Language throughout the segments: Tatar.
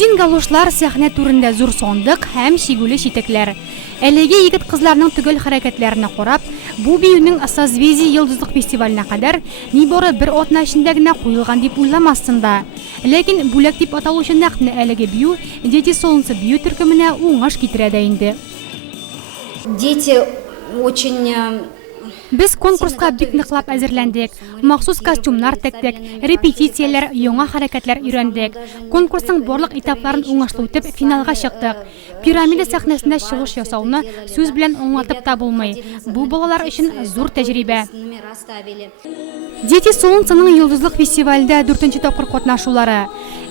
Резин галошлар сәхнә түрендә зур сондык һәм шигүле читекләр. Әлеге егет кызларның төгәл хәрәкәтләренә карап, бу биюнең Созвездие йолдызлык фестиваленә кадәр нибары бер атна эчендә генә куелган дип уйламассың да. Ләкин бүләк дип аталучы нәкъ әлеге бию Дети Солнца бию төркеменә уңыш китерә дә инде. Дети очень... Без конкурска бик ныклап әзерләндек. Махсус костюмнар тектек, репетицияләр, яңа хәрәкәтләр өйрәндек. Конкурсның барлык этапларын уңышлы үтеп, финалга чыктык. Пирамида сәхнәсендә чыгыш ясауны сүз белән аңлатып та булмый. Бу балалар өчен зур тәҗрибә. Дети Солнцаның йолдызлык фестивалендә 4нче тапкыр катнашулары.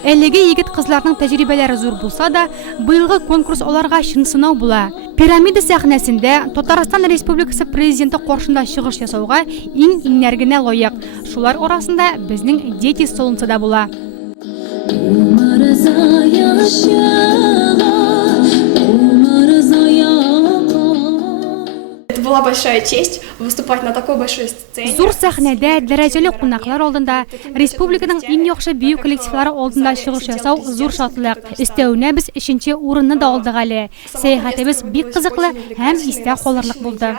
Әлеге егет кызларның тәҗрибәләре зур булса да, быелгы конкурс аларга чын сынау була. Пирамида сәхнәсендә Татарстан Республикасы президенты каршында чыгыш ясауга иң генә лаек. Шулар арасында безнең Дети Солнца да була. Это была большая честь выступать на такой большой сцене. Зур сәхнәдә дәрәҗәле кунаклар алдында, республиканың иң яхшы бию коллективлары алдында чыгыш ясау зур шатлык. Өстәвенә без 3нче урынны да алдык әле. Сәяхәтебез бик кызыклы һәм истә калырлык булды.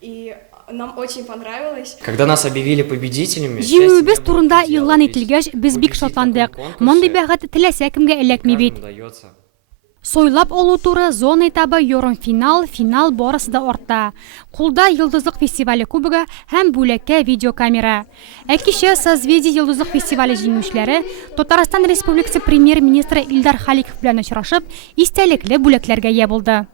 И нам очень понравилось. Когда нас объявили победителями, Җиңүбез турында игълан ителгәч, без бик шатландык. Мондый бәхет теләсә кемгә эләкми бит. Сойлап алу туры, зона этабы, ярымфинал, финал барысы да артта. Кулда йолдызлык фестивале кубогы һәм бүләккә видеокамера. Кичә Созвездие йолдызлык фестивале җиңүчеләре Татарстан Республикасы премьер-министры Илдар Халиков белән очрашып, истәлекле бүләкләргә ия булды.